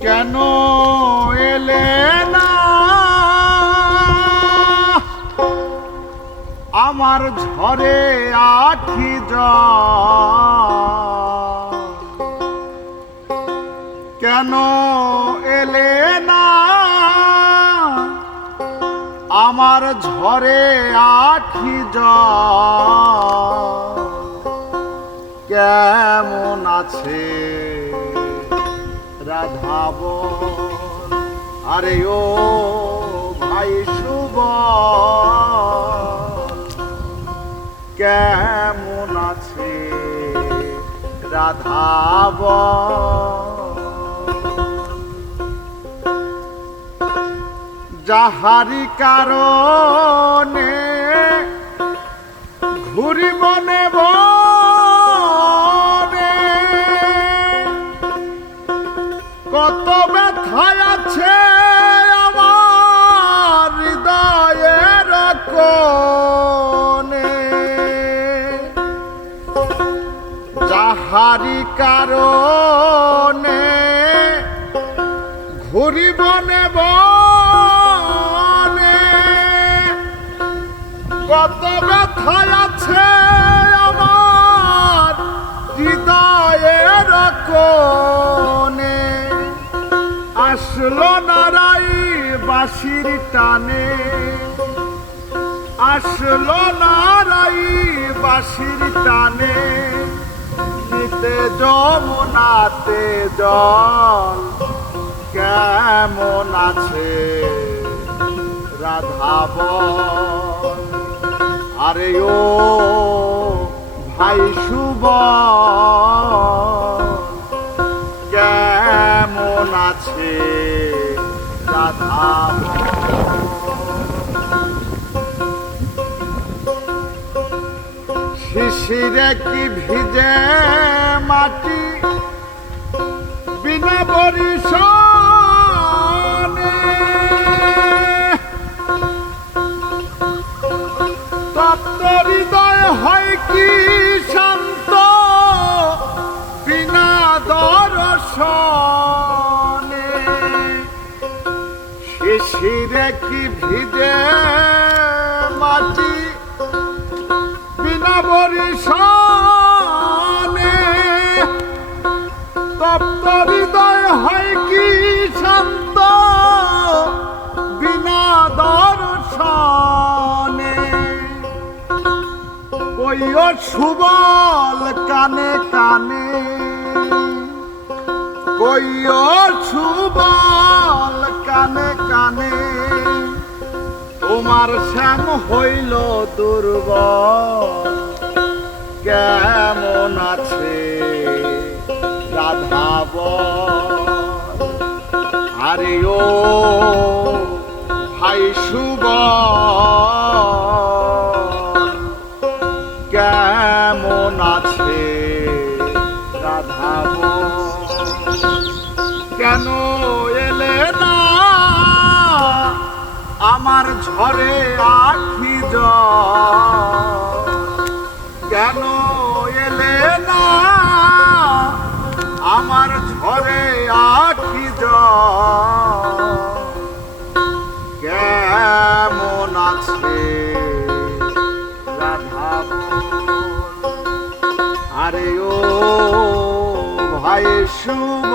কেন এলে না? আমার ঝরে জল কেন এলে না? আমার ঝরে আখি কেমন আছে রাধাব আরে ও ভাই শুভ কেমন আছে রাধাব যাহারি কারণে ঘুরি বনে যাহারি কারণে ঘুরি বনে বনে। কত ব্যথায় আছে আমার হৃদয়ের কোণে। আসলো নারাই বাসির টানে। আসলো নারাই বাসির টানে। নিতে যমুনাতে জল। কেমন আছে রাধাব আরে ও ভাই শুভ। কেমন আছে রাধাব শিশিরে কি ভিজে মাটি? বিনা তপ্ত হৃদয় হয় কি শান্ত? বিনা দর্শনে। শিশিরে কি ভিজে মাটি? বরিশনে তপ্ত হৃদয় হয় কি শান্ত? বিনা দর্শনে। কইও সুবল কানে কানে। কইও সুবল কানে কানে। তোমার শ্যাম হইল দুর্বল। কেমন আছে? রাধাব আরে ও, ভাই শুভ কেমন আছে? রাধাব কেন এলে না? আমার ঝরে আখি জল। কেন এলে না আমার ঝরে আখি কেমন আছে আরে ও ভাই শুভ